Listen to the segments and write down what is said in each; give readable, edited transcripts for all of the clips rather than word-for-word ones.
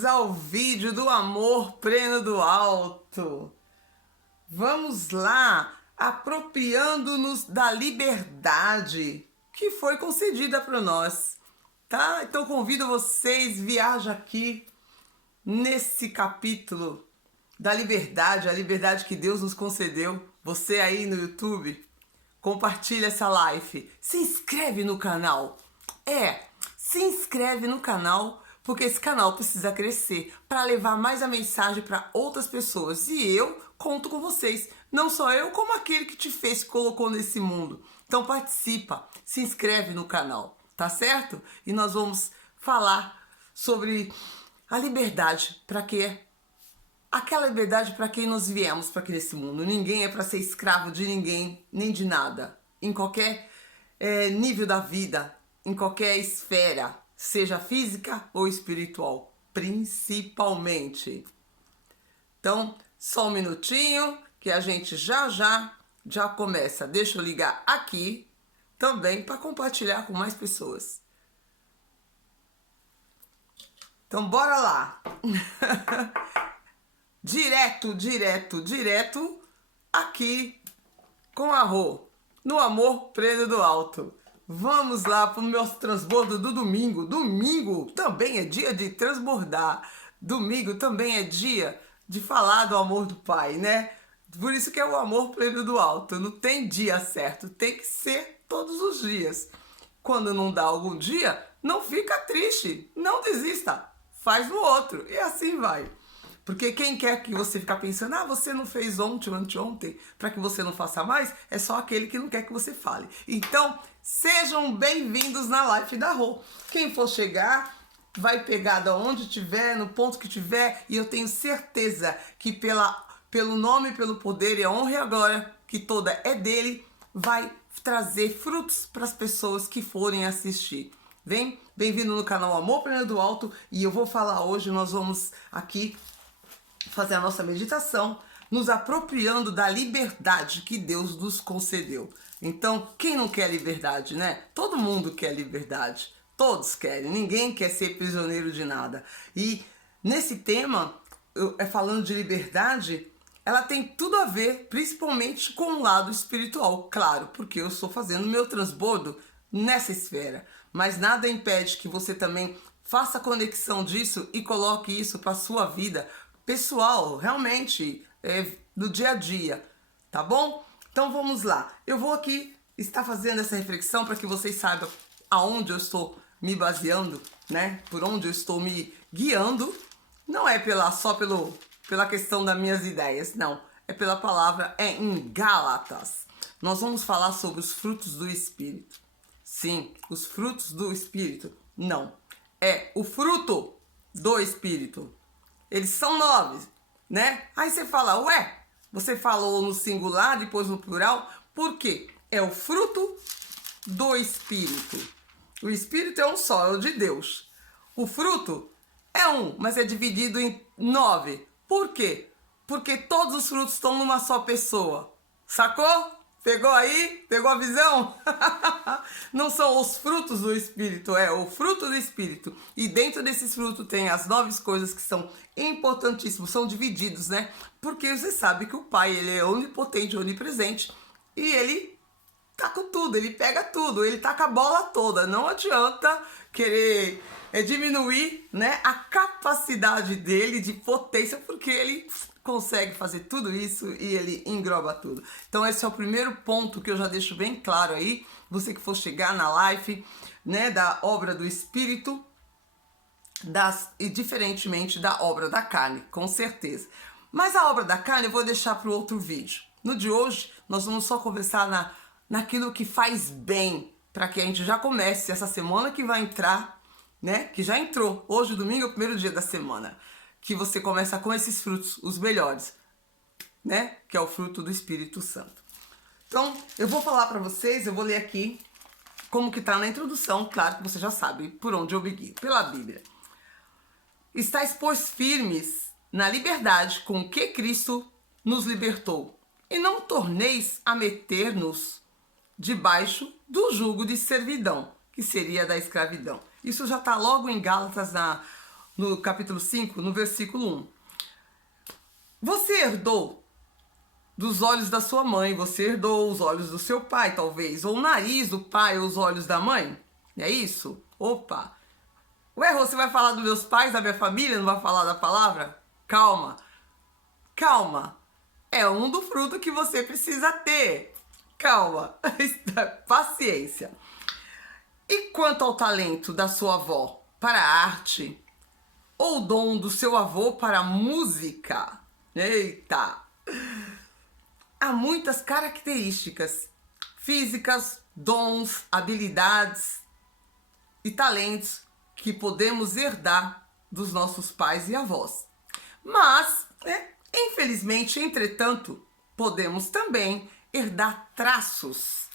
Vamos ao vídeo do amor pleno do alto. Vamos lá, apropriando-nos da liberdade que foi concedida para nós, tá? Então convido vocês, viaja aqui nesse capítulo da liberdade, a liberdade que Deus nos concedeu. Você aí no YouTube, compartilha essa live, se inscreve no canal. Se inscreve no canal, porque esse canal precisa crescer para levar mais a mensagem para outras pessoas. E eu conto com vocês, não só eu, como aquele que te fez, que colocou nesse mundo. Então participa, se inscreve no canal, tá certo? E nós vamos falar sobre a liberdade, para quê? Aquela liberdade para quem nós viemos para aqui nesse mundo. Ninguém é para ser escravo de ninguém, nem de nada. Em qualquer nível da vida, em qualquer esfera, seja física ou espiritual, principalmente. Então, só um minutinho que a gente já começa. Deixa eu ligar aqui também para compartilhar com mais pessoas. Então, bora lá. direto aqui com a Rô, no amor pleno do alto. Vamos lá para o meu transbordo do domingo. Domingo também é dia de transbordar. Domingo também é dia de falar do amor do Pai, né? Por isso que é o amor pleno do alto. Não tem dia certo, tem que ser todos os dias. Quando não dá algum dia, não fica triste, não desista, faz no outro e assim vai. Porque quem quer que você ficar pensando, você não fez ontem ou anteontem, para que você não faça mais, é só aquele que não quer que você fale. Então, sejam bem-vindos na live da Rô. Quem for chegar, vai pegar da onde tiver, no ponto que tiver, e eu tenho certeza que pelo nome, pelo poder e a honra e a glória, que toda é dele, vai trazer frutos para as pessoas que forem assistir. Bem-vindo no canal Amor Pleno do Alto, e eu vou falar hoje, nós vamos aqui fazer a nossa meditação, nos apropriando da liberdade que Deus nos concedeu. Então, quem não quer liberdade, né? Todo mundo quer liberdade. Todos querem. Ninguém quer ser prisioneiro de nada. E nesse tema, falando de liberdade, ela tem tudo a ver, principalmente com o lado espiritual. Claro, porque eu estou fazendo meu transbordo nessa esfera. Mas nada impede que você também faça a conexão disso e coloque isso para a sua vida pessoal, realmente, do dia a dia, tá bom? Então vamos lá. Eu vou aqui estar fazendo essa reflexão para que vocês saibam aonde eu estou me baseando, né? Por onde eu estou me guiando. Não é só pela questão das minhas ideias, não. É pela palavra, em Gálatas. Nós vamos falar sobre os frutos do Espírito. Sim, os frutos do Espírito. Não, é o fruto do Espírito. Eles são 9, né? Aí você fala, você falou no singular, depois no plural. Por quê? É o fruto do Espírito. O Espírito é um só, é o de Deus. O fruto é um, mas é dividido em 9. Por quê? Porque todos os frutos estão numa só pessoa. Sacou? Pegou aí? Pegou a visão? Não são os frutos do Espírito, é o fruto do Espírito. E dentro desses frutos tem as 9 coisas que são importantíssimas, são divididos, né? Porque você sabe que o Pai, ele é onipotente, onipresente, e ele tá com tudo, ele pega tudo, ele tá com a bola toda. Não adianta querer diminuir, né, a capacidade dele de potência, porque ele consegue fazer tudo isso e ele engloba tudo. Então esse é o primeiro ponto que eu já deixo bem claro aí, você que for chegar na live, né, da obra do Espírito, e diferentemente da obra da carne, com certeza. Mas a obra da carne eu vou deixar para o outro vídeo. No de hoje nós vamos só conversar naquilo que faz bem, para que a gente já comece essa semana que vai entrar, né, que já entrou. Hoje, domingo, é o primeiro dia da semana. Que você começa com esses frutos, os melhores, né? Que é o fruto do Espírito Santo. Então, eu vou falar para vocês, eu vou ler aqui como que tá na introdução, claro que você já sabe por onde eu me guio, pela Bíblia. Estais, pois, firmes na liberdade com que Cristo nos libertou, e não torneis a meter-nos debaixo do jugo de servidão, que seria da escravidão. Isso já está logo em Gálatas, no capítulo 5, no versículo 1. Você herdou dos olhos da sua mãe, você herdou os olhos do seu pai, talvez, ou o nariz do pai ou os olhos da mãe? É isso? Opa! Ué, você vai falar dos meus pais, da minha família, não vai falar da palavra? Calma, calma. É um do fruto que você precisa ter. Calma, paciência. E quanto ao talento da sua avó para a arte, ou o dom do seu avô para a música? Eita! Há muitas características físicas, dons, habilidades e talentos que podemos herdar dos nossos pais e avós. Mas, infelizmente, entretanto, podemos também herdar traços.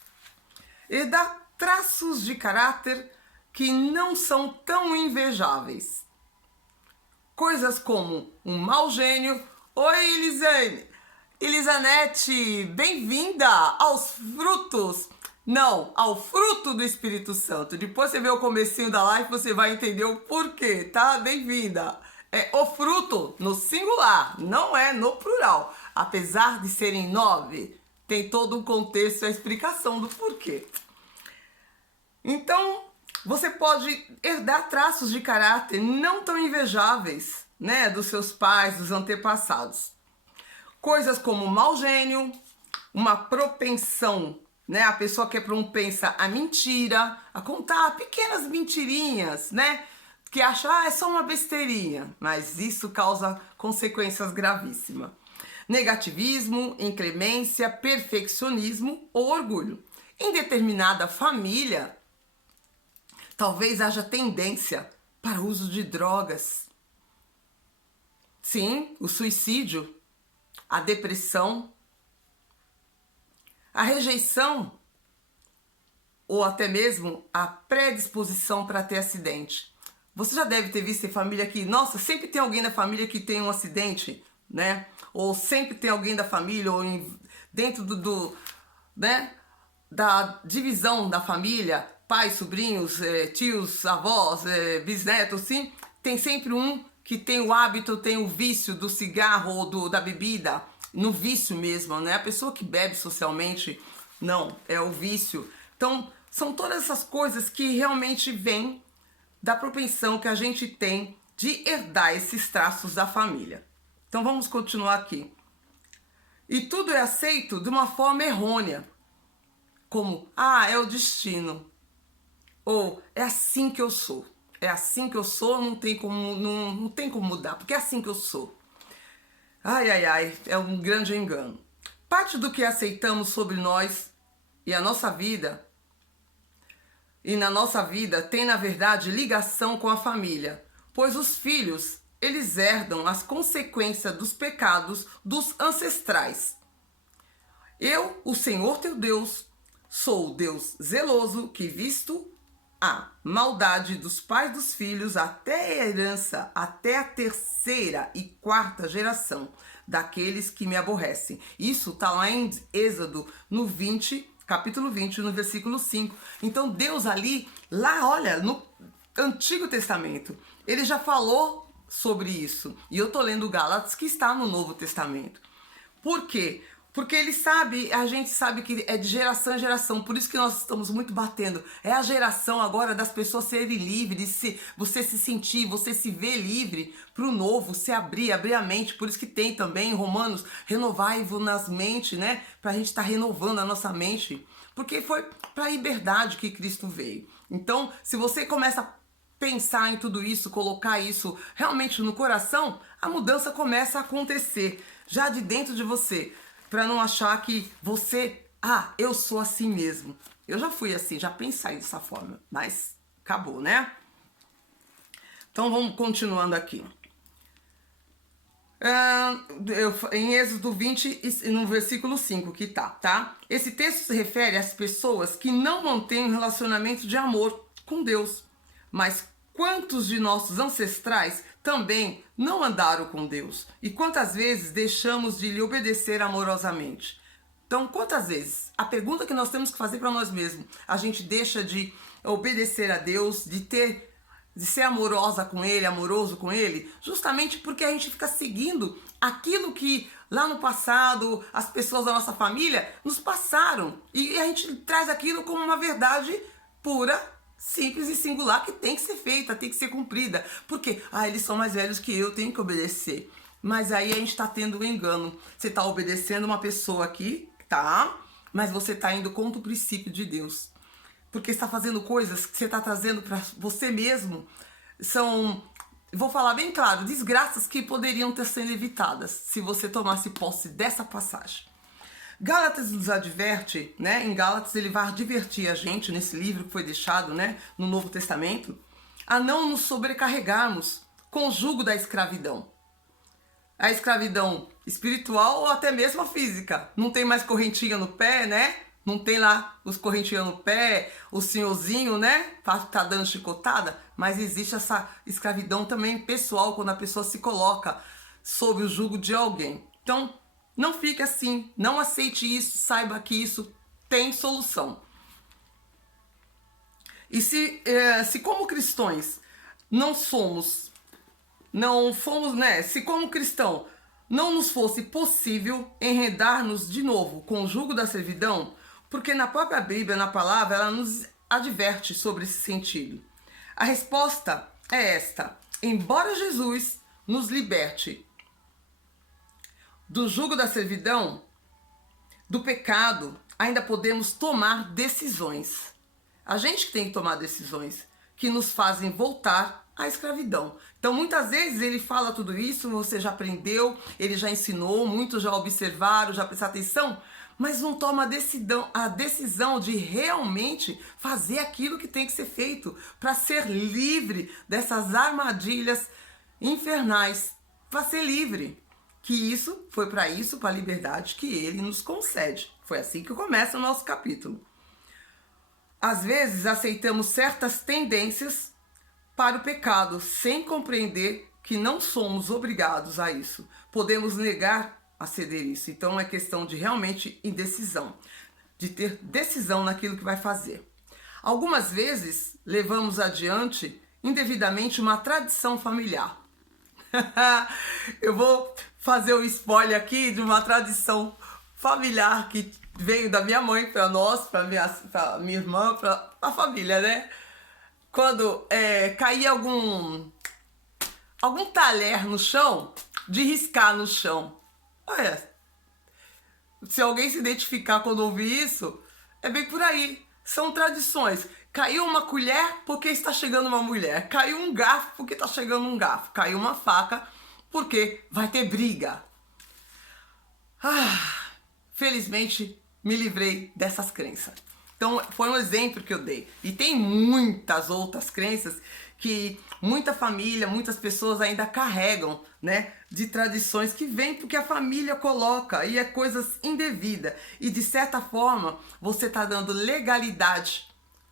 Herdar traços de caráter que não são tão invejáveis. Coisas como um mau gênio. Oi, Elisanete, bem-vinda aos frutos. Não, ao fruto do Espírito Santo. Depois você vê o comecinho da live, você vai entender o porquê, tá? Bem-vinda. É o fruto no singular, não é no plural. Apesar de serem 9, tem todo um contexto e a explicação do porquê. Então, você pode herdar traços de caráter não tão invejáveis, né, dos seus pais, dos antepassados. Coisas como mau gênio, uma propensão, né, a pessoa que é propensa a mentira, a contar pequenas mentirinhas, né, que acha, é só uma besteirinha, mas isso causa consequências gravíssimas. Negativismo, inclemência, perfeccionismo ou orgulho. Em determinada família, talvez haja tendência para o uso de drogas. Sim, o suicídio, a depressão, a rejeição ou até mesmo a predisposição para ter acidente. Você já deve ter visto em família que, nossa, sempre tem alguém da família que tem um acidente, né? Ou sempre tem alguém da família, ou dentro né, da divisão da família, pais, sobrinhos, tios, avós, bisnetos, sim, tem sempre um que tem o hábito, tem o vício do cigarro ou da bebida, no vício mesmo, né? A pessoa que bebe socialmente, não, é o vício. Então, são todas essas coisas que realmente vêm da propensão que a gente tem de herdar esses traços da família. Então, vamos continuar aqui. E tudo é aceito de uma forma errônea, como, é o destino, ou é assim que eu sou. É assim que eu sou, não tem como mudar, porque é assim que eu sou. É um grande engano. Parte do que aceitamos sobre nós e a nossa vida, e na nossa vida, tem na verdade ligação com a família, pois os filhos, eles herdam as consequências dos pecados dos ancestrais. Eu, o Senhor teu Deus, sou o Deus zeloso que visto a maldade dos pais dos filhos até a herança, até a terceira e quarta geração daqueles que me aborrecem. Isso está lá em Êxodo, no 20, capítulo 20, no versículo 5. Então Deus ali, lá, olha, no Antigo Testamento, ele já falou sobre isso. E eu tô lendo Gálatas, que está no Novo Testamento. Por quê? Porque ele sabe, a gente sabe que é de geração em geração, por isso que nós estamos muito batendo. É a geração agora das pessoas serem livres, você se sentir, você se ver livre para o novo, se abrir a mente. Por isso que tem também em Romanos, renovai-vos nas mentes, né? Para a gente estar renovando a nossa mente. Porque foi para a liberdade que Cristo veio. Então, se você começa a pensar em tudo isso, colocar isso realmente no coração, a mudança começa a acontecer já de dentro de você. Para não achar que você, eu sou assim mesmo. Eu já fui assim, já pensei dessa forma, mas acabou, né? Então vamos continuando aqui. Em Êxodo 20, no versículo 5 que tá? Esse texto se refere às pessoas que não mantêm um relacionamento de amor com Deus. Mas quantos de nossos ancestrais também não andaram com Deus? E quantas vezes deixamos de lhe obedecer amorosamente? Então, quantas vezes? A pergunta que nós temos que fazer para nós mesmos, a gente deixa de obedecer a Deus, de ter de ser amorosa com ele, amoroso com ele, justamente porque a gente fica seguindo aquilo que lá no passado as pessoas da nossa família nos passaram. E a gente traz aquilo como uma verdade pura, simples e singular que tem que ser feita, tem que ser cumprida. Porque, eles são mais velhos que eu, tenho que obedecer. Mas aí a gente está tendo um engano. Você está obedecendo uma pessoa aqui, tá? Mas você está indo contra o princípio de Deus. Porque está fazendo coisas que você está trazendo para você mesmo. São, vou falar bem claro, desgraças que poderiam ter sido evitadas se você tomasse posse dessa passagem. Gálatas nos adverte, né? Em Gálatas ele vai advertir a gente, nesse livro que foi deixado, né, no Novo Testamento, a não nos sobrecarregarmos com o jugo da escravidão. A escravidão espiritual ou até mesmo a física. Não tem mais correntinha no pé, né? Não tem lá os correntinhos no pé, o senhorzinho, né? Tá dando chicotada. Mas existe essa escravidão também pessoal, quando a pessoa se coloca sob o jugo de alguém. Então, não fique assim. Não aceite isso. Saiba que isso tem solução. E se como cristãos não fomos, né? Se como cristão não nos fosse possível enredar-nos de novo com o jugo da servidão, porque na própria Bíblia, na palavra, ela nos adverte sobre esse sentido. A resposta é esta: embora Jesus nos liberte do jugo da servidão, do pecado, ainda podemos tomar decisões. A gente que tem que tomar decisões que nos fazem voltar à escravidão. Então, muitas vezes ele fala tudo isso, você já aprendeu, ele já ensinou, muitos já observaram, já prestaram atenção, mas não toma a decisão de realmente fazer aquilo que tem que ser feito para ser livre dessas armadilhas infernais, para ser livre. Que isso foi para a liberdade que ele nos concede. Foi assim que começa o nosso capítulo. Às vezes aceitamos certas tendências para o pecado, sem compreender que não somos obrigados a isso. Podemos negar a ceder isso. Então é questão de realmente indecisão, de ter decisão naquilo que vai fazer. Algumas vezes levamos adiante indevidamente uma tradição familiar. Eu vou fazer um spoiler aqui de uma tradição familiar que veio da minha mãe para nós, para minha irmã, para a família, né? Quando caía algum talher no chão, de riscar no chão. Olha, se alguém se identificar quando ouvir isso, é bem por aí. São tradições. Caiu uma colher porque está chegando uma mulher. Caiu um garfo porque está chegando um garfo. Caiu uma faca porque vai ter briga. Felizmente me livrei dessas crenças. Então foi um exemplo que eu dei. E tem muitas outras crenças que muita família, muitas pessoas ainda carregam, né? De tradições que vêm porque a família coloca e é coisas indevidas. E de certa forma você está dando legalidade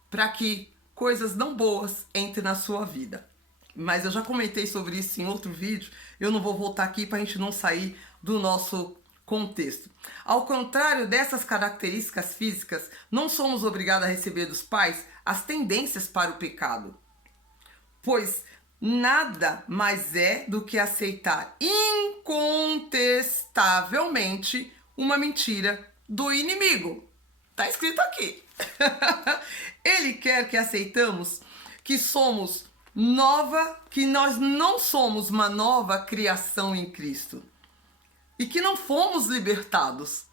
para que coisas não boas entrem na sua vida. Mas eu já comentei sobre isso em outro vídeo. Eu não vou voltar aqui para a gente não sair do nosso contexto. Ao contrário dessas características físicas, não somos obrigados a receber dos pais as tendências para o pecado, pois nada mais é do que aceitar incontestavelmente uma mentira do inimigo. Tá escrito aqui. Ele quer que aceitamos que que nós não somos uma nova criação em Cristo. E que não fomos libertados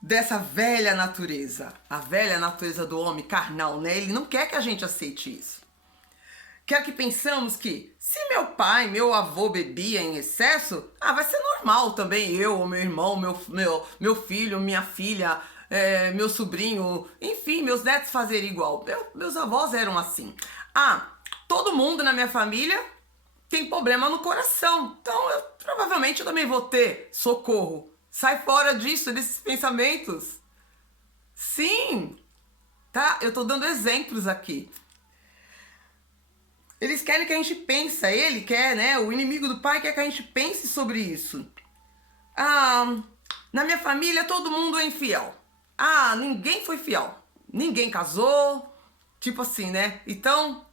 dessa velha natureza, a velha natureza do homem carnal, né? Ele não quer que a gente aceite isso. Quer que pensamos que se meu pai, meu avô bebia em excesso, vai ser normal também eu, meu irmão, meu filho, minha filha, meu sobrinho, enfim, meus netos fazerem igual. Meus avós eram assim. Todo mundo na minha família tem problema no coração, então eu provavelmente também vou ter. Socorro. Sai fora disso, desses pensamentos. Sim, tá? Eu tô dando exemplos aqui. Eles querem que a gente pense, ele quer, né? O inimigo do pai quer que a gente pense sobre isso. Na minha família todo mundo é infiel. Ninguém foi fiel. Ninguém casou. Tipo assim, né? Então,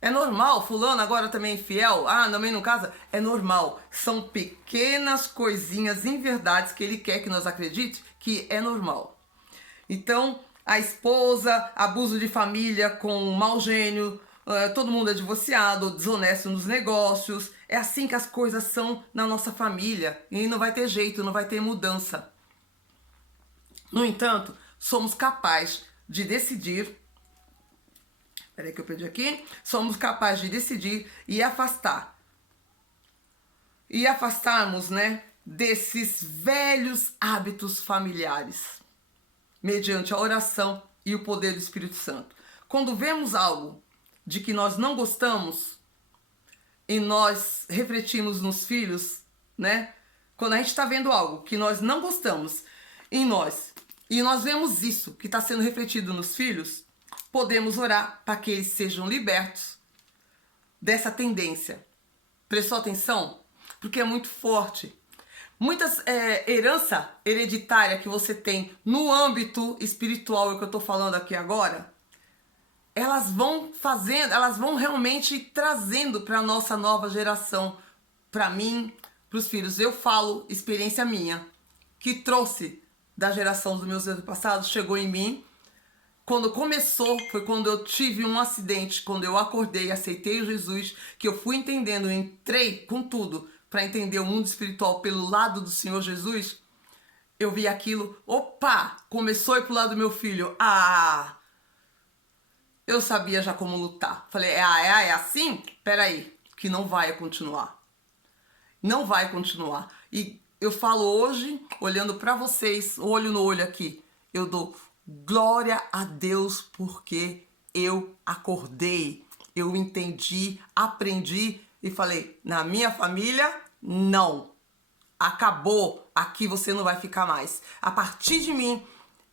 É normal, fulano agora também é infiel, também não casa, é normal. São pequenas coisinhas, inverdades que ele quer que nós acredite que é normal. Então, a esposa, abuso de família com mau gênio, todo mundo é divorciado, desonesto nos negócios. É assim que as coisas são na nossa família e não vai ter jeito, não vai ter mudança. No entanto, somos capazes de decidir. Peraí que eu perdi aqui. Somos capazes de decidir e afastar. E afastarmos, né, desses velhos hábitos familiares, mediante a oração e o poder do Espírito Santo. Quando vemos algo de que nós não gostamos e nós refletimos nos filhos, né? Quando a gente está vendo algo que nós não gostamos em nós e nós vemos isso que está sendo refletido nos filhos, podemos orar para que eles sejam libertos dessa tendência. Prestou atenção? Porque é muito forte. Muitas herança hereditária que você tem no âmbito espiritual, é o que eu estou falando aqui agora, elas vão fazendo, elas vão realmente trazendo para a nossa nova geração, para mim, para os filhos. Eu falo experiência minha, que trouxe da geração dos meus antepassados, chegou em mim. Quando começou, foi quando eu tive um acidente, quando eu acordei, aceitei o Jesus, que eu fui entendendo, entrei com tudo para entender o mundo espiritual pelo lado do Senhor Jesus. Eu vi aquilo, começou a ir pro lado do meu filho. Eu sabia já como lutar. Falei, é assim? Peraí, que não vai continuar. Não vai continuar. E eu falo hoje, olhando para vocês, olho no olho aqui, eu dou glória a Deus porque eu acordei, eu entendi, aprendi e falei, na minha família, não. Acabou, aqui você não vai ficar mais. A partir de mim,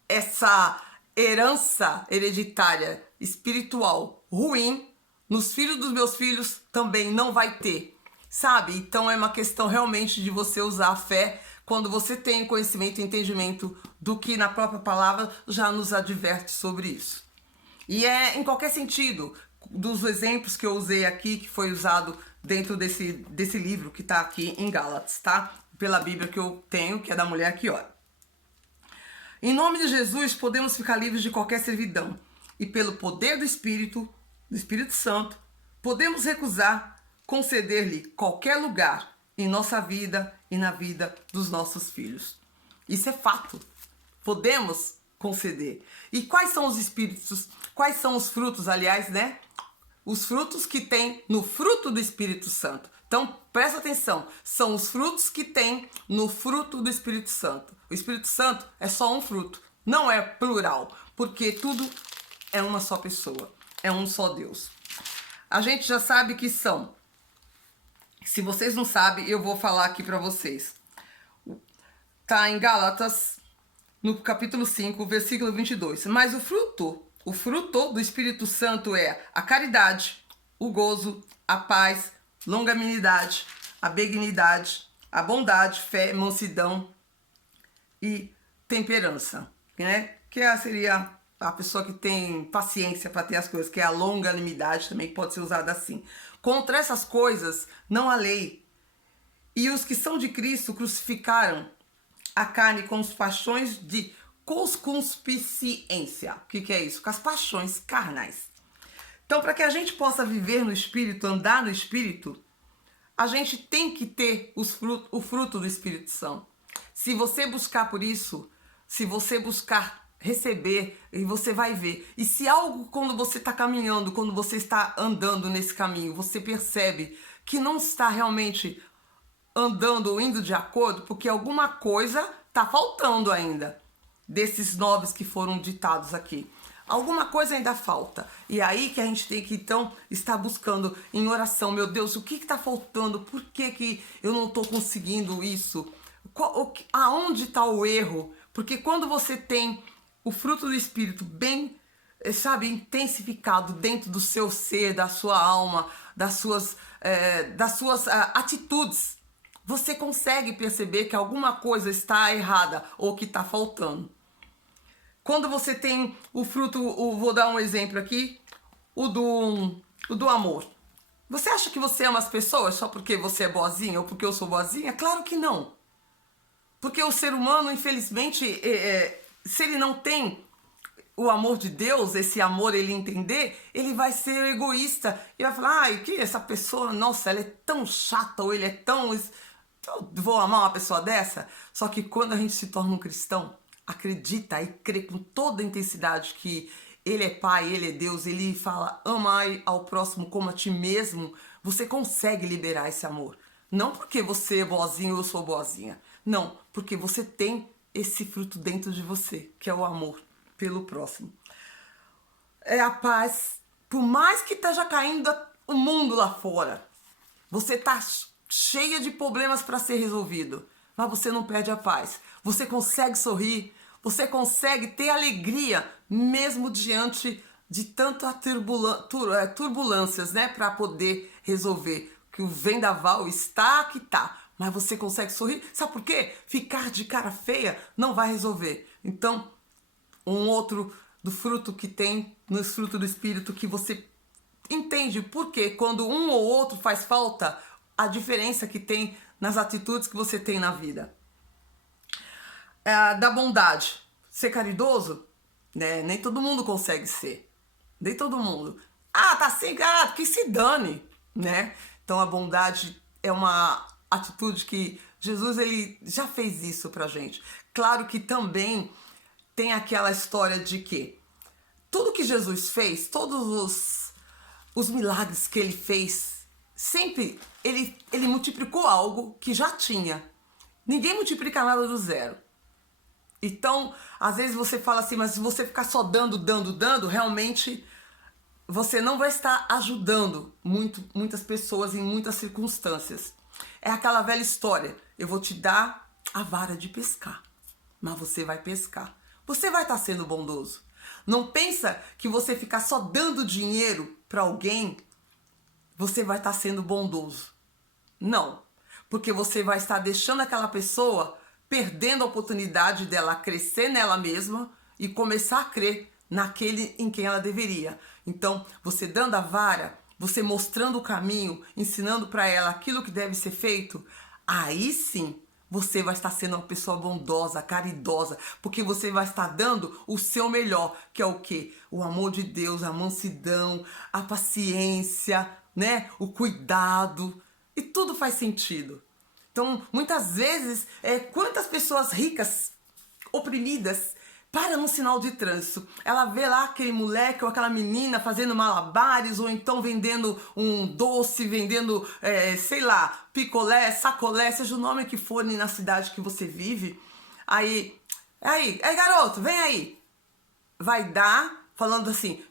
essa herança hereditária espiritual ruim, nos filhos dos meus filhos também não vai ter, sabe? Então é uma questão realmente de você usar a fé quando você tem conhecimento e entendimento do que na própria palavra já nos adverte sobre isso. E é em qualquer sentido, dos exemplos que eu usei aqui, que foi usado dentro desse livro que está aqui em Gálatas, tá? Pela Bíblia que eu tenho, que é da mulher que ora. Em nome de Jesus, podemos ficar livres de qualquer servidão. E pelo poder do Espírito Santo, podemos recusar conceder-lhe qualquer lugar em nossa vida e na vida dos nossos filhos. Isso é fato. Podemos conceder. E quais são os espíritos? Quais são os frutos, aliás, né? Os frutos que tem no fruto do Espírito Santo. Então, presta atenção. São os frutos que tem no fruto do Espírito Santo. O Espírito Santo é só um fruto. Não é plural. Porque tudo é uma só pessoa. É um só Deus. A gente já sabe que são. Se vocês não sabem, eu vou falar aqui para vocês. Tá em Gálatas, no capítulo 5, versículo 22. Mas o fruto do Espírito Santo é a caridade, o gozo, a paz, longanimidade, a benignidade, a bondade, fé, mansidão e temperança, né? Que seria a pessoa que tem paciência para ter as coisas, que é a longanimidade também, que pode ser usada assim. Contra essas coisas não há lei. E os que são de Cristo crucificaram a carne com as paixões de concupiscência. O que é isso? Com as paixões carnais. Então, para que a gente possa viver no Espírito, andar no Espírito, a gente tem que ter o fruto do Espírito Santo. Se você buscar por isso, se você buscar receber, e você vai ver. E se algo, quando você está caminhando, quando você está andando nesse caminho, você percebe que não está realmente andando ou indo de acordo, porque alguma coisa está faltando ainda desses novos que foram ditados aqui. Alguma coisa ainda falta. E aí que a gente tem que, então, estar buscando em oração. Meu Deus, o que está faltando? Por que eu não estou conseguindo isso? Aonde está o erro? Porque quando você tem o fruto do Espírito bem, intensificado dentro do seu ser, da sua alma, das suas atitudes, você consegue perceber que alguma coisa está errada ou que está faltando. Quando você tem o fruto, vou dar um exemplo aqui, o do o do amor. Você acha que você ama as pessoas só porque você é boazinha ou porque eu sou boazinha? Claro que não. Porque o ser humano, infelizmente, se ele não tem o amor de Deus, esse amor ele entender, ele vai ser egoísta e vai falar, ai, que essa pessoa, nossa, ela é tão chata ou ele é tão... Eu vou amar uma pessoa dessa? Só que quando a gente se torna um cristão, acredita e crê com toda a intensidade que ele é Pai, ele é Deus, ele fala, amai ao próximo como a ti mesmo, você consegue liberar esse amor. Não porque você é boazinho ou eu sou boazinha. Não, porque você tem esse fruto dentro de você, que é o amor pelo próximo. É a paz. Por mais que esteja caindo o mundo lá fora, você tá cheia de problemas para ser resolvido, mas você não perde a paz. Você consegue sorrir, você consegue ter alegria mesmo diante de tanta turbulências, né, para poder resolver. Que o vendaval está que tá, mas você consegue sorrir. Sabe por quê? Ficar de cara feia não vai resolver. Então, um outro do fruto que tem nos frutos do Espírito que você entende porque quando um ou outro faz falta, a diferença que tem nas atitudes que você tem na vida. Da bondade. Ser caridoso, né? Nem todo mundo consegue ser. Nem todo mundo. Ah, tá sem cara, que se dane, né? Então a bondade é uma atitude que Jesus ele já fez isso pra gente. Claro que também tem aquela história de que tudo que Jesus fez, todos os milagres que ele fez, sempre ele multiplicou algo que já tinha. Ninguém multiplica nada do zero. Então, às vezes você fala assim, mas se você ficar só dando, realmente você não vai estar ajudando muitas pessoas em muitas circunstâncias. É aquela velha história, eu vou te dar a vara de pescar, mas você vai pescar. Você vai estar sendo bondoso. Não pensa que você ficar só dando dinheiro para alguém, você vai estar sendo bondoso. Não, porque você vai estar deixando aquela pessoa perdendo a oportunidade dela crescer nela mesma e começar a crer naquele em quem ela deveria. Então, você dando a vara, você mostrando o caminho, ensinando para ela aquilo que deve ser feito, aí sim você vai estar sendo uma pessoa bondosa, caridosa, porque você vai estar dando o seu melhor, que é o quê? O amor de Deus, a mansidão, a paciência, né? O cuidado, e tudo faz sentido. Então, muitas vezes, quantas pessoas ricas, oprimidas, param num sinal de trânsito. Ela vê lá aquele moleque ou aquela menina fazendo malabares, ou então vendendo um doce, vendendo, sei lá, picolé, sacolé, seja o nome que for na cidade que você vive. Aí, garoto, vem aí. Vai dar, falando assim,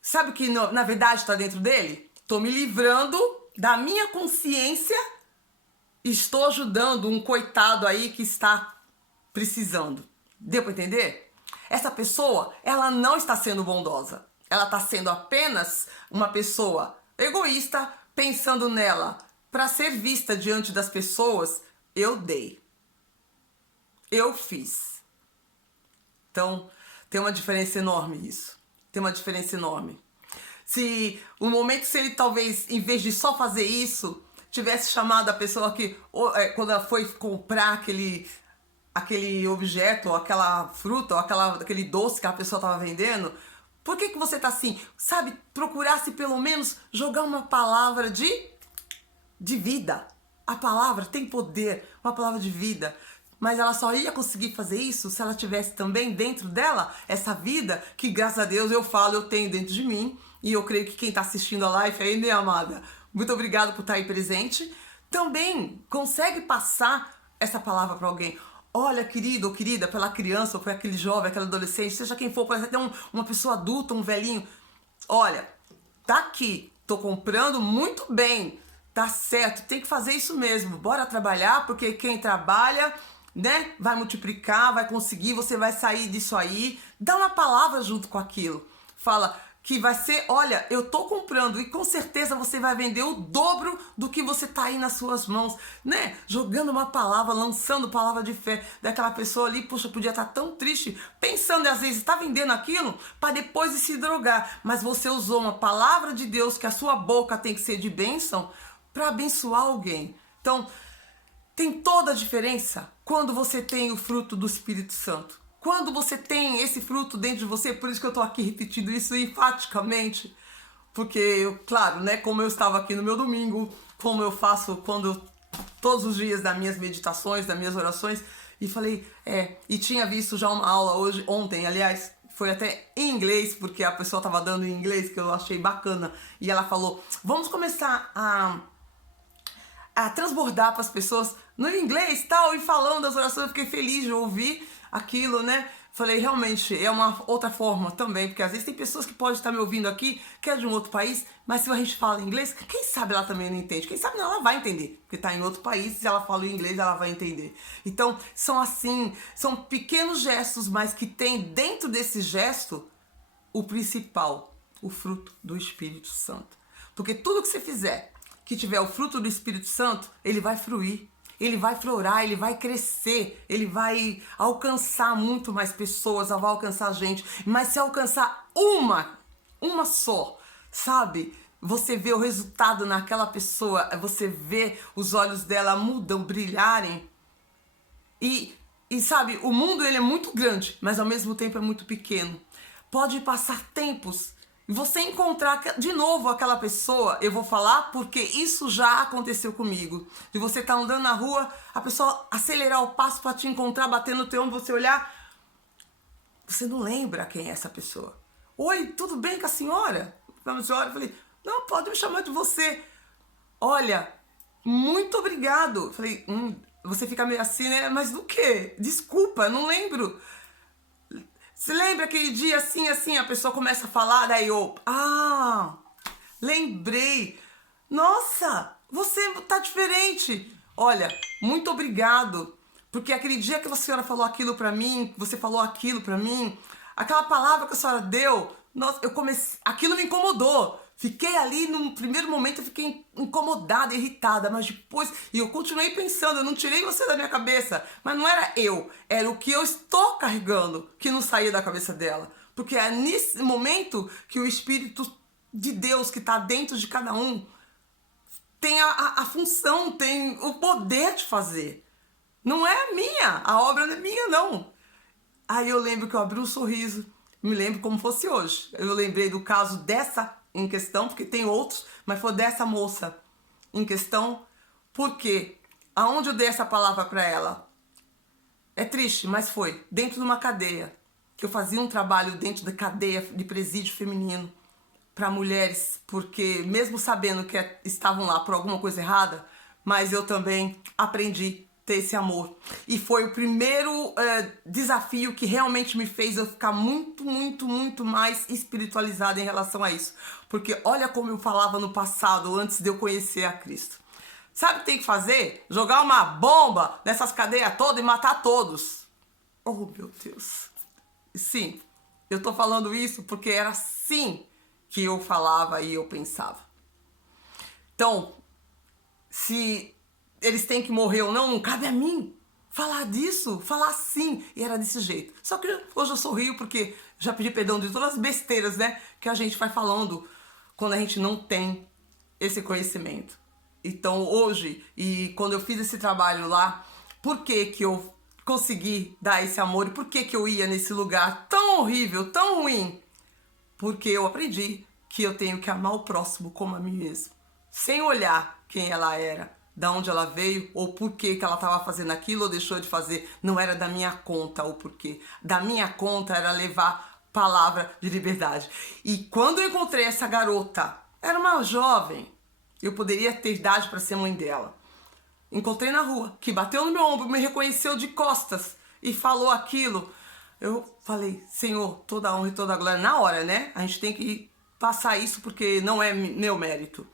sabe o que na verdade está dentro dele? Tô me livrando da minha consciência. Estou ajudando um coitado aí que está precisando. Deu para entender? Essa pessoa, ela não está sendo bondosa. Ela está sendo apenas uma pessoa egoísta, pensando nela. Para ser vista diante das pessoas, eu dei. Eu fiz. Então, tem uma diferença enorme isso. Tem uma diferença enorme. Se o momento, se ele talvez, em vez de só fazer isso, tivesse chamado a pessoa que, quando ela foi comprar aquele objeto, ou aquela fruta, ou aquele doce que a pessoa estava vendendo, por que você tá assim? Sabe, procurasse pelo menos jogar uma palavra de vida. A palavra tem poder, uma palavra de vida. Mas ela só ia conseguir fazer isso se ela tivesse também dentro dela essa vida que, graças a Deus, eu tenho dentro de mim. E eu creio que quem está assistindo a live aí, minha amada, muito obrigado por estar aí presente. Também consegue passar essa palavra para alguém. Olha, querido ou querida, pela criança ou por aquele jovem, aquele adolescente, seja quem for, pode ser até uma pessoa adulta, um velhinho. Olha, tá aqui, tô comprando muito bem, tá certo, tem que fazer isso mesmo. Bora trabalhar, porque quem trabalha, né, vai multiplicar, vai conseguir, você vai sair disso aí. Dá uma palavra junto com aquilo. Fala, que vai ser, olha, eu tô comprando e com certeza você vai vender o dobro do que você tá aí nas suas mãos, né? Jogando uma palavra, lançando palavra de fé daquela pessoa ali, puxa, podia estar tão triste, pensando às vezes, tá vendendo aquilo para depois de se drogar, mas você usou uma palavra de Deus, que a sua boca tem que ser de bênção, para abençoar alguém. Então, tem toda a diferença quando você tem o fruto do Espírito Santo. Quando você tem esse fruto dentro de você, por isso que eu tô aqui repetindo isso enfaticamente, porque, claro, né, como eu estava aqui no meu domingo, como eu faço todos os dias das minhas meditações, das minhas orações, e falei, e tinha visto já uma aula ontem, aliás, foi até em inglês, porque a pessoa estava dando em inglês, que eu achei bacana, e ela falou, vamos começar a transbordar para as pessoas no inglês tal, e falando das orações, eu fiquei feliz de ouvir aquilo, né? Falei, realmente, é uma outra forma também, porque às vezes tem pessoas que podem estar me ouvindo aqui, que é de um outro país, mas se a gente fala inglês, quem sabe ela também não entende, quem sabe não, ela vai entender, porque está em outro país, se ela fala inglês, ela vai entender. Então, são assim, são pequenos gestos, mas que tem dentro desse gesto o principal, o fruto do Espírito Santo. Porque tudo que você fizer, que tiver o fruto do Espírito Santo, ele vai fruir. Ele vai florar, ele vai crescer, ele vai alcançar muito mais pessoas, vai alcançar gente. Mas se alcançar uma só, sabe? Você vê o resultado naquela pessoa, você vê os olhos dela mudam, brilharem. E sabe, o mundo ele é muito grande, mas ao mesmo tempo é muito pequeno. Pode passar tempos e você encontrar de novo aquela pessoa, eu vou falar porque isso já aconteceu comigo. De você estar andando na rua, a pessoa acelerar o passo para te encontrar, bater no teu ombro, você olhar, você não lembra quem é essa pessoa. Oi, tudo bem com a senhora? Eu falei, não, pode me chamar de você. Olha, muito obrigado. Eu falei, você fica meio assim, né? Mas do quê? Desculpa, não lembro. Você lembra aquele dia assim, a pessoa começa a falar, daí eu, lembrei. Nossa, você tá diferente. Olha, muito obrigado, porque aquele dia que a senhora falou aquilo pra mim, você falou aquilo pra mim, aquela palavra que a senhora deu, nossa, aquilo me incomodou. Fiquei ali, no primeiro momento eu fiquei incomodada, irritada, mas depois, e eu continuei pensando, eu não tirei você da minha cabeça, mas não era eu, era o que eu estou carregando que não saía da cabeça dela. Porque é nesse momento que o Espírito de Deus que está dentro de cada um tem a função, tem o poder de fazer. Não é minha, a obra não é minha, não. Aí eu lembro que eu abri um sorriso, me lembro como fosse hoje. Eu lembrei do caso dessa em questão, porque tem outros, mas foi dessa moça em questão, porque aonde eu dei essa palavra para ela, é triste, mas foi dentro de uma cadeia, que eu fazia um trabalho dentro da cadeia de presídio feminino para mulheres, porque mesmo sabendo que estavam lá por alguma coisa errada, mas eu também aprendi ter esse amor. E foi o primeiro desafio que realmente me fez eu ficar muito, muito, muito mais espiritualizada em relação a isso. Porque olha como eu falava no passado, antes de eu conhecer a Cristo. Sabe o que tem que fazer? Jogar uma bomba nessas cadeias todas e matar todos. Oh, meu Deus. Sim, eu tô falando isso porque era assim que eu falava e eu pensava. Então, se eles têm que morrer ou não, não cabe a mim falar disso, falar assim. E era desse jeito. Só que hoje eu sorrio porque já pedi perdão de todas as besteiras, né, que a gente vai falando quando a gente não tem esse conhecimento. Então hoje, e quando eu fiz esse trabalho lá, por que que eu consegui dar esse amor e por que que eu ia nesse lugar tão horrível, tão ruim? Porque eu aprendi que eu tenho que amar o próximo como a mim mesmo, sem olhar quem ela era, da onde ela veio, ou por que ela estava fazendo aquilo ou deixou de fazer. Não era da minha conta o porquê. Da minha conta era levar palavra de liberdade. E quando eu encontrei essa garota, era uma jovem, eu poderia ter idade para ser mãe dela. Encontrei na rua, que bateu no meu ombro, me reconheceu de costas e falou aquilo. Eu falei, Senhor, toda a honra e toda a glória. Na hora, né? A gente tem que passar isso porque não é meu mérito.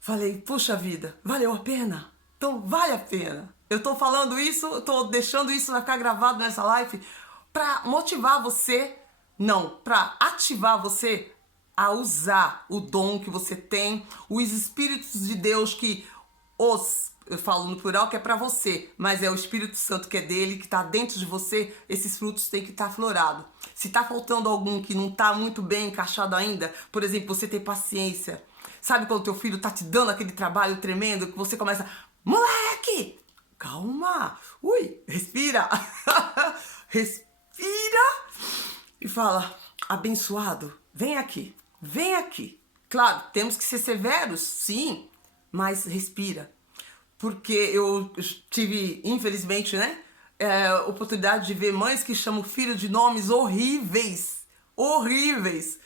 Falei, puxa vida, valeu a pena? Então vale a pena. Eu tô falando isso, eu tô deixando isso vai ficar gravado nessa live para motivar você Não, para ativar você a usar o dom que você tem, os espíritos de Deus que eu falo no plural que é para você, mas é o Espírito Santo que é dele, que está dentro de você, esses frutos têm que estar aflorados. Se está faltando algum que não está muito bem encaixado ainda, por exemplo, você ter paciência. Sabe quando teu filho tá te dando aquele trabalho tremendo, que você começa, moleque, calma, ui, respira, respira e fala, abençoado, vem aqui, vem aqui. Claro, temos que ser severos, sim, mas respira. Porque eu tive, infelizmente, né, oportunidade de ver mães que chamam o filho de nomes horríveis. Horríveis.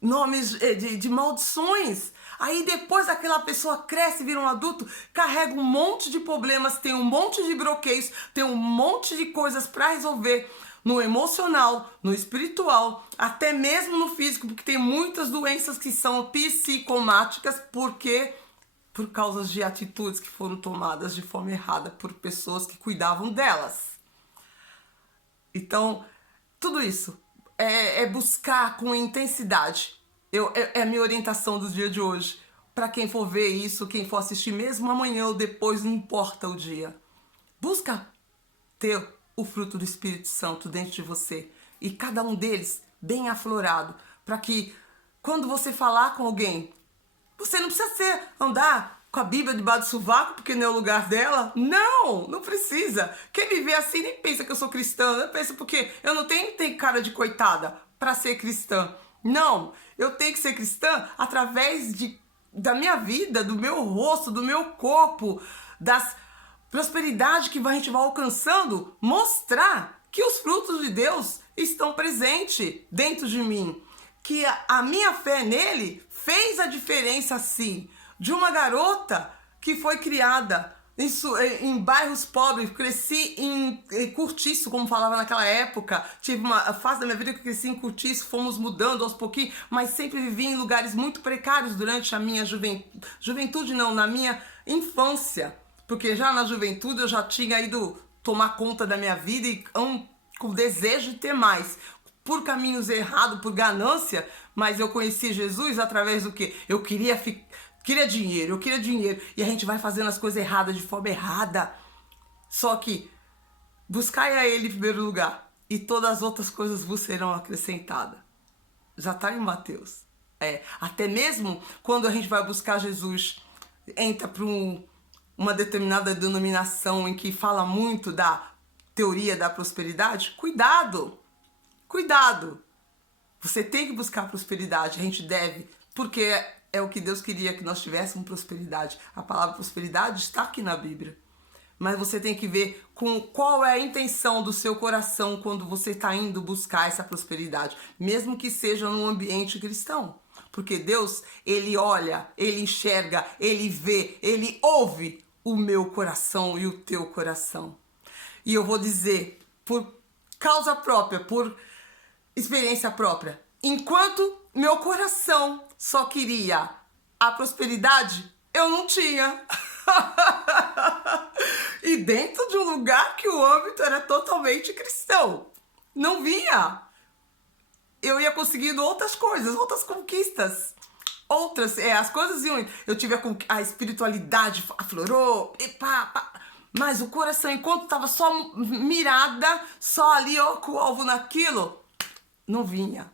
Nomes de maldições. Aí depois aquela pessoa cresce, vira um adulto, carrega um monte de problemas, tem um monte de bloqueios, tem um monte de coisas para resolver no emocional, no espiritual, até mesmo no físico, porque tem muitas doenças que são psicomáticas, porque por causa de atitudes que foram tomadas de forma errada por pessoas que cuidavam delas. Então, tudo isso é buscar com intensidade. É a minha orientação do dia de hoje. Para quem for ver isso, quem for assistir mesmo amanhã ou depois, não importa o dia. Busca ter o fruto do Espírito Santo dentro de você. E cada um deles bem aflorado. Para que quando você falar com alguém, você não precisa andar com a Bíblia debaixo do sovaco, porque não é o lugar dela. Não, não precisa. Quem me vê assim nem pensa que eu sou cristã. Não pensa porque eu não tenho cara de coitada para ser cristã. Não, eu tenho que ser cristã através da minha vida, do meu rosto, do meu corpo, das prosperidades que a gente vai alcançando, mostrar que os frutos de Deus estão presentes dentro de mim. Que a minha fé nele fez a diferença, sim, de uma garota que foi criada em bairros pobres, cresci em Cortiço, como falava naquela época, tive uma fase da minha vida que eu cresci em Cortiço, fomos mudando aos pouquinhos, mas sempre vivi em lugares muito precários durante a minha juventude não, na minha infância, porque já na juventude eu já tinha ido tomar conta da minha vida e com desejo de ter mais, por caminhos errados, por ganância, mas eu conheci Jesus através do quê? Eu queria dinheiro, e a gente vai fazendo as coisas erradas de forma errada. Só que buscai a ele em primeiro lugar, e todas as outras coisas vos serão acrescentadas. Já está em Mateus. Até mesmo quando a gente vai buscar Jesus, entra para uma determinada denominação em que fala muito da teoria da prosperidade, cuidado! Cuidado! Você tem que buscar prosperidade, a gente deve, porque é o que Deus queria que nós tivéssemos prosperidade. A palavra prosperidade está aqui na Bíblia. Mas você tem que ver com qual é a intenção do seu coração quando você está indo buscar essa prosperidade, mesmo que seja num ambiente cristão. Porque Deus, ele olha, ele enxerga, ele vê, ele ouve o meu coração e o teu coração. E eu vou dizer, por causa própria, por experiência própria, enquanto meu coração só queria a prosperidade, eu não tinha. E dentro de um lugar que o âmbito era totalmente cristão. Não vinha. Eu ia conseguindo outras coisas, outras conquistas. As coisas iam. Eu tive a espiritualidade, aflorou, e pá. Mas o coração, enquanto estava só mirada, só ali, ó, com o alvo naquilo, não vinha.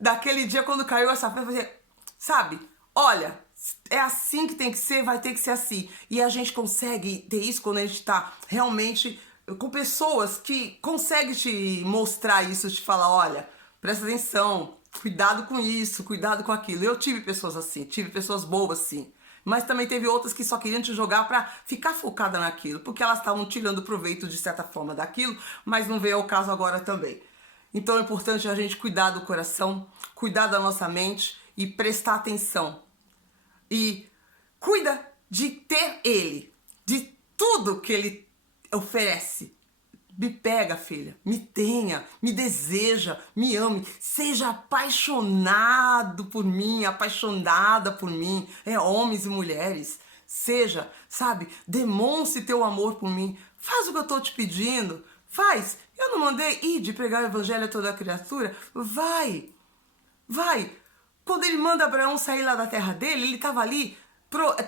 Daquele dia, quando caiu essa fé, eu falei, sabe, olha, é assim que tem que ser, vai ter que ser assim. E a gente consegue ter isso quando a gente tá realmente com pessoas que conseguem te mostrar isso, te falar, olha, presta atenção, cuidado com isso, cuidado com aquilo. Eu tive pessoas assim, tive pessoas boas assim. Mas também teve outras que só queriam te jogar pra ficar focada naquilo, porque elas estavam tirando proveito de certa forma daquilo, mas não veio ao caso agora também. Então é importante a gente cuidar do coração, cuidar da nossa mente e prestar atenção. E cuida de ter ele, de tudo que ele oferece. Me pega, filha, me tenha, me deseja, me ame, seja apaixonado por mim, apaixonada por mim, homens e mulheres. Seja, sabe, demonstre teu amor por mim, faz o que eu tô te pedindo, faz. Eu não mandei ir de pregar o evangelho a toda criatura? Vai! Vai! Quando ele manda Abraão sair lá da terra dele, ele estava ali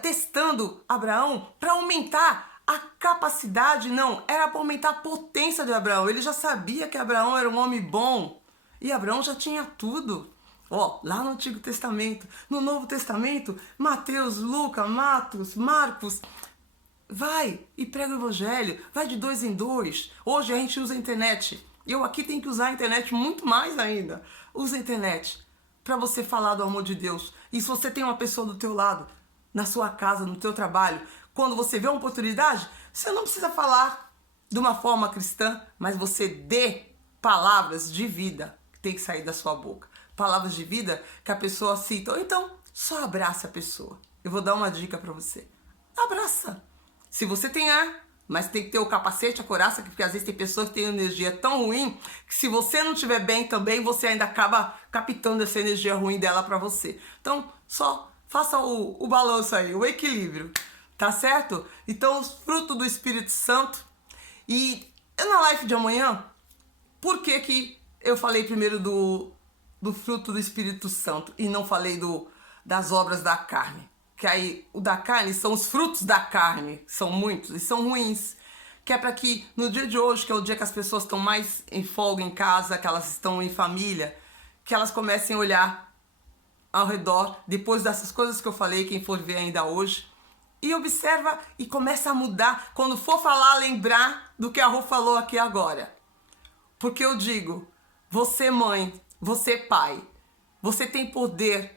testando Abraão para aumentar a capacidade, não, era para aumentar a potência de Abraão. Ele já sabia que Abraão era um homem bom e Abraão já tinha tudo. Ó, lá no Antigo Testamento, no Novo Testamento, Mateus, Lucas, Marcos, vai e prega o evangelho, vai de 2 em 2. Hoje a gente usa a internet. Eu aqui tenho que usar a internet muito mais ainda. Usa a internet para você falar do amor de Deus. E se você tem uma pessoa do teu lado, na sua casa, no teu trabalho, quando você vê uma oportunidade, você não precisa falar de uma forma cristã, mas você dê palavras de vida que tem que sair da sua boca. Palavras de vida que a pessoa cita. Ou então, só abraça a pessoa. Eu vou dar uma dica para você. Abraça. Se você tem ar, mas tem que ter o capacete, a coraça, porque às vezes tem pessoas que têm energia tão ruim que se você não estiver bem também, você ainda acaba captando essa energia ruim dela para você. Então, só faça o balanço aí, o equilíbrio, tá certo? Então, os frutos do Espírito Santo. E na live de amanhã, por que eu falei primeiro do fruto do Espírito Santo e não falei das obras da carne? Que aí o da carne são os frutos da carne, são muitos e são ruins. Que é para que no dia de hoje, que é o dia que as pessoas estão mais em folga em casa, que elas estão em família, que elas comecem a olhar ao redor, depois dessas coisas que eu falei, quem for ver ainda hoje, e observa e começa a mudar. Quando for falar, lembrar do que a Rô falou aqui agora. Porque eu digo, você mãe, você pai, você tem poder.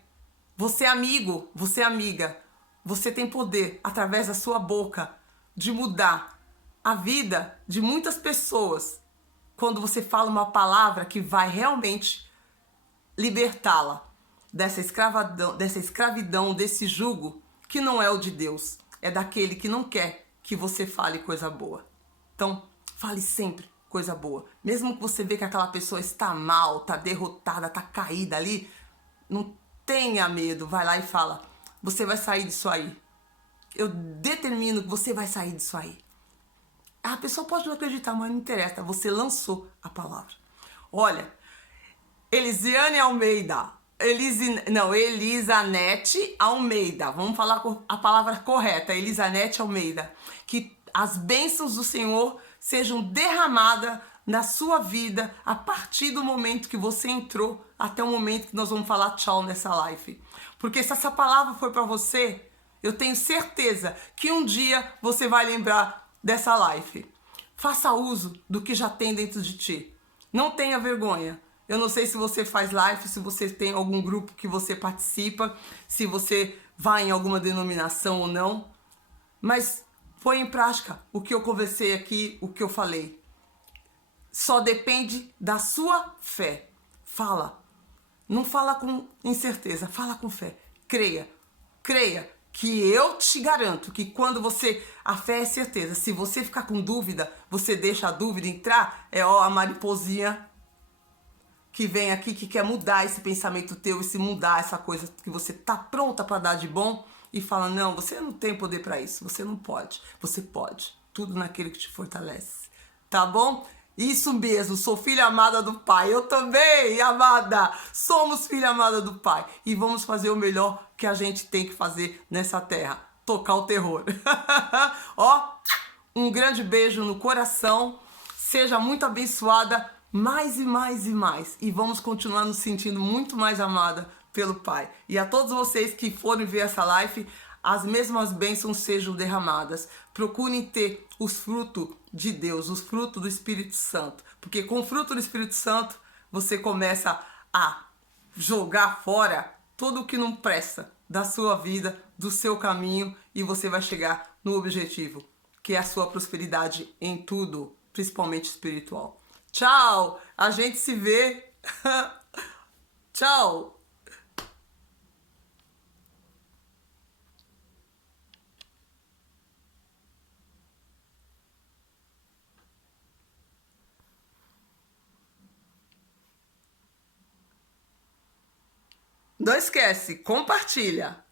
Você é amigo, você é amiga, você tem poder, através da sua boca, de mudar a vida de muitas pessoas quando você fala uma palavra que vai realmente libertá-la dessa escravidão, desse jugo que não é o de Deus, é daquele que não quer que você fale coisa boa. Então, fale sempre coisa boa. Mesmo que você vê que aquela pessoa está mal, está derrotada, está caída ali, não tenha medo, vai lá e fala, você vai sair disso aí. Eu determino que você vai sair disso aí. A pessoa pode não acreditar, mas não interessa, você lançou a palavra. Olha, Elisiane Almeida, Elisanete Almeida, vamos falar a palavra correta, Elisanete Almeida, que as bênçãos do Senhor sejam derramadas na sua vida a partir do momento que você entrou até o momento que nós vamos falar tchau nessa live. Porque se essa palavra for para você, eu tenho certeza que um dia você vai lembrar dessa live. Faça uso do que já tem dentro de ti. Não tenha vergonha. Eu não sei se você faz live, se você tem algum grupo que você participa, se você vai em alguma denominação ou não, mas põe em prática o que eu conversei aqui, o que eu falei. Só depende da sua fé. Fala. Não fala com incerteza, fala com fé. Creia. Creia que eu te garanto que quando você... A fé é certeza. Se você ficar com dúvida, você deixa a dúvida entrar, é a mariposinha que vem aqui, que quer mudar esse pensamento teu, e mudar essa coisa que você tá pronta para dar de bom e fala, não, você não tem poder para isso, você não pode. Você pode. Tudo naquele que te fortalece. Tá bom? Isso mesmo, sou filha amada do Pai. Eu também, amada. Somos filha amada do Pai. E vamos fazer o melhor que a gente tem que fazer nessa terra. Tocar o terror. Ó, um grande beijo no coração. Seja muito abençoada mais e mais e mais. E vamos continuar nos sentindo muito mais amada pelo Pai. E a todos vocês que forem ver essa live, as mesmas bênçãos sejam derramadas. Procurem ter os frutos de Deus, os frutos do Espírito Santo. Porque com o fruto do Espírito Santo, você começa a jogar fora tudo o que não presta da sua vida, do seu caminho, e você vai chegar no objetivo, que é a sua prosperidade em tudo, principalmente espiritual. Tchau! A gente se vê. Tchau! Não esquece, compartilha.